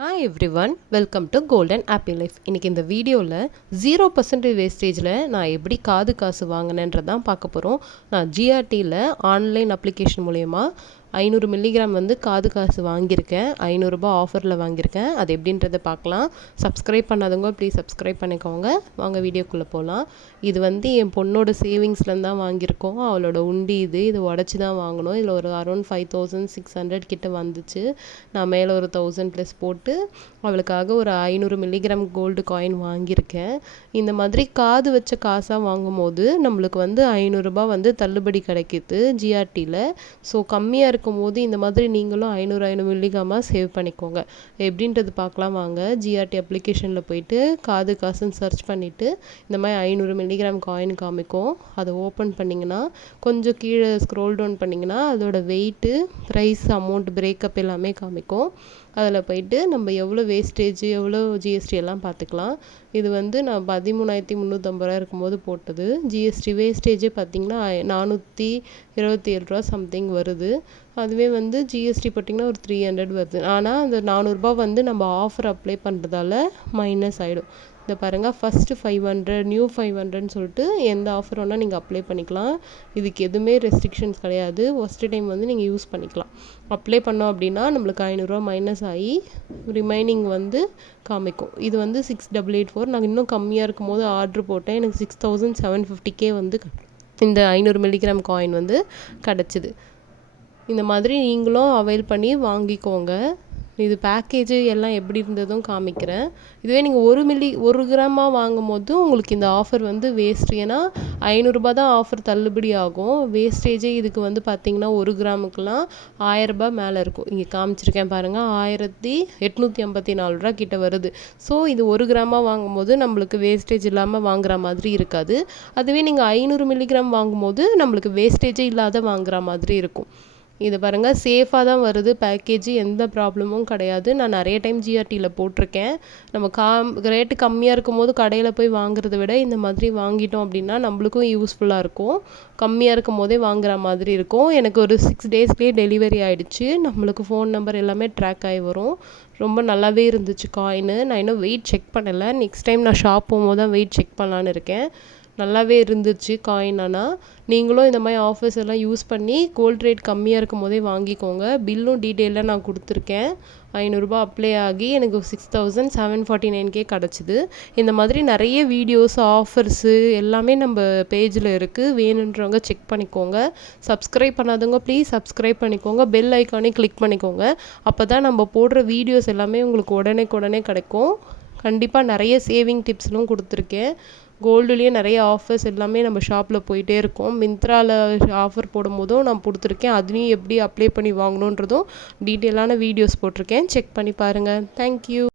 Hi every one, welcome to golden happy life. இன்றைக்கி இந்த வீடியோவில் 0% வேஸ்டேஜில் நான் எப்படி காது காசு வாங்கினேன்றதான் பார்க்க போகிறோம். நான் ஜிஆர்டியில் ஆன்லைன் அப்ளிகேஷன் மூலயமா 500 மில்லிகிராம் வந்து காது காசு வாங்கியிருக்கேன். 500 ரூபாய் ஆஃபரில் வாங்கியிருக்கேன். அது எப்படின்றத பார்க்கலாம். சப்ஸ்கிரைப் பண்ணாதவங்க ப்ளீஸ் சப்ஸ்கிரைப் பண்ணிக்கோங்க. வாங்க வீடியோக்குள்ளே போகலாம். இது வந்து என் பொண்ணோட சேவிங்ஸ்லேருந்து தான் வாங்கியிருக்கோம். அவளோட உண்டி இது உடச்சி தான் வாங்கினோம். இதில் ஒரு அரௌண்ட் 5600 கிட்ட வந்துச்சு. நான் மேலே ஒரு 1000 ப்ளஸ் போட்டு அவளுக்காக ஒரு 500 மில்லிகிராம் கோல்டு காயின் வாங்கியிருக்கேன். இந்த மாதிரி காது வச்ச காசாக வாங்கும் போது நம்மளுக்கு வந்து 500 ரூபாய் வந்து தள்ளுபடி கிடைக்கிது ஜிஆர்டியில். ஸோ கம்மியாக இருக்கும்போது இந்த மாதிரி நீங்களும் 500 மில்லிகிராமாக சேவ் பண்ணிக்கோங்க. எப்படின்றது பார்க்கலாம் வாங்க. ஜிஆர்டி அப்ளிகேஷனில் போயிட்டு காது காசுன்னு சர்ச் பண்ணிவிட்டு இந்த மாதிரி 500 மில்லிகிராம் காயின் காமிக்கும். அதை ஓப்பன் பண்ணிங்கன்னா கொஞ்சம் கீழே ஸ்க்ரோல் டவுன் பண்ணிங்கன்னா அதோட வெயிட்டு, ப்ரைஸ், அமௌண்ட், பிரேக்கப் எல்லாமே காமிக்கும். அதில் போயிட்டு நம்ம எவ்வளோ வேஸ்டேஜ், எவ்வளோ ஜிஎஸ்டி எல்லாம் பார்த்துக்கலாம். இது வந்து நான் 13,350 இருக்கும்போது போட்டது. ஜிஎஸ்டி வேஸ்டேஜே பார்த்திங்கன்னா 427 ரூபா சம்திங் வருது. அதுவே வந்து ஜிஎஸ்டி பார்த்திங்கன்னா ஒரு 300 வருது. ஆனால் அந்த 400 ரூபா வந்து நம்ம ஆஃபர் அப்ளை பண்ணுறதால மைனஸ் ஆகிடும். இதை பாருங்கள், ஃபஸ்ட்டு 500, நியூ 500ன்னு சொல்லிட்டு எந்த ஆஃபர் வேணால் நீங்கள் அப்ளை பண்ணிக்கலாம். இதுக்கு எதுவுமே ரெஸ்ட்ரிக்ஷன்ஸ் கிடையாது. ஃபஸ்ட்டு டைம் வந்து நீங்கள் யூஸ் பண்ணிக்கலாம். அப்ளை பண்ணோம் அப்படின்னா நம்மளுக்கு 500 ரூபா மைனஸ் ஆகி ரிமைனிங் வந்து காமிக்கும். இது வந்து 6884. நான் இன்னும் கம்மியாக இருக்கும் போது ஆர்ட்ரு போட்டேன். எனக்கு 6750 வந்து இந்த 500 மில்லிகிராம் காயின் வந்து கிடச்சிது. இந்த மாதிரி நீங்களும் அவைல் பண்ணி வாங்கிக்கோங்க. இது பேக்கேஜு எல்லாம் எப்படி இருந்ததும் காமிக்கிறேன். இதுவே நீங்கள் 1 கிராமாக வாங்கும் போது உங்களுக்கு இந்த ஆஃபர் வந்து வேஸ்ட். ஏன்னா 500 ரூபாய் தான் ஆஃபர் தள்ளுபடி ஆகும். வேஸ்டேஜே இதுக்கு வந்து பார்த்திங்கன்னா 1 கிராமுக்கெலாம் 1000 ரூபாய் மேலே இருக்கும். இங்கே காமிச்சிருக்கேன் பாருங்கள், 1854 ரூபா கிட்ட வருது. ஸோ இது 1 கிராமாக வாங்கும்போது நம்மளுக்கு வேஸ்டேஜ் இல்லாமல் வாங்குற மாதிரி இருக்காது. அதுவே நீங்கள் 500 மில்லிகிராம் வாங்கும்போது நம்மளுக்கு வேஸ்டேஜே இல்லாத வாங்குற மாதிரி இருக்கும். இது பாருங்கள், சேஃபாக தான் வருது பேக்கேஜ், எந்த ப்ராப்ளமும் கிடையாது. நான் நிறைய டைம் ஜிஆர்டியில் போட்டிருக்கேன். நம்ம ரேட்டு கம்மியாக இருக்கும் போது கடையில் போய் வாங்குறத விட இந்த மாதிரி வாங்கிட்டோம் அப்படின்னா நம்மளுக்கும் யூஸ்ஃபுல்லாக இருக்கும். கம்மியாக இருக்கும் போதே வாங்குற மாதிரி இருக்கும். எனக்கு ஒரு 6 டேஸ்லேயே டெலிவரி ஆகிடுச்சு. நம்மளுக்கு ஃபோன் நம்பர் எல்லாமே ட்ராக் ஆகி வரும். ரொம்ப நல்லாவே இருந்துச்சு காயின்னு. நான் இன்னும் வெயிட் செக் பண்ணலை. நெக்ஸ்ட் டைம் நான் ஷாப் போகும்போது தான் வெயிட் செக் பண்ணலான்னு இருக்கேன். நல்லாவே இருந்துச்சு காயின். ஆனால் நீங்களும் இந்த மாதிரி ஆஃபர்ஸ் எல்லாம் யூஸ் பண்ணி கோல்ட் ரேட் கம்மியாக இருக்கும் போதே வாங்கிக்கோங்க. பில்லும் டீட்டெயிலாக நான் கொடுத்துருக்கேன். 500 ரூபாய் அப்ளை ஆகி எனக்கு 6749 கிடச்சிது. இந்த மாதிரி நிறைய வீடியோஸ், ஆஃபர்ஸு எல்லாமே நம்ம பேஜில் இருக்குது. வேணுன்றவங்க செக் பண்ணிக்கோங்க. சப்ஸ்கிரைப் பண்ணாதவங்க ப்ளீஸ் சப்ஸ்கிரைப் பண்ணிக்கோங்க. பெல் ஐக்கானே கிளிக் பண்ணிக்கோங்க. அப்போ தான் நம்ம போடுற வீடியோஸ் எல்லாமே உங்களுக்கு உடனே கிடைக்கும். கண்டிப்பாக நிறைய சேவிங் டிப்ஸ்லும் கொடுத்துருக்கேன். கோல்டுலேயே நிறைய ஆஃபர்ஸ் எல்லாமே நம்ம ஷாப்பில் போயிட்டே இருக்கோம். மிந்த்ராவில் ஆஃபர் போடும்போதும் நான் கொடுத்துருக்கேன். அதுலேயும் எப்படி அப்ளை பண்ணி வாங்கணுன்றதும் டீட்டெயிலான வீடியோஸ் போட்டிருக்கேன். செக் பண்ணி பாருங்கள். தேங்க்யூ.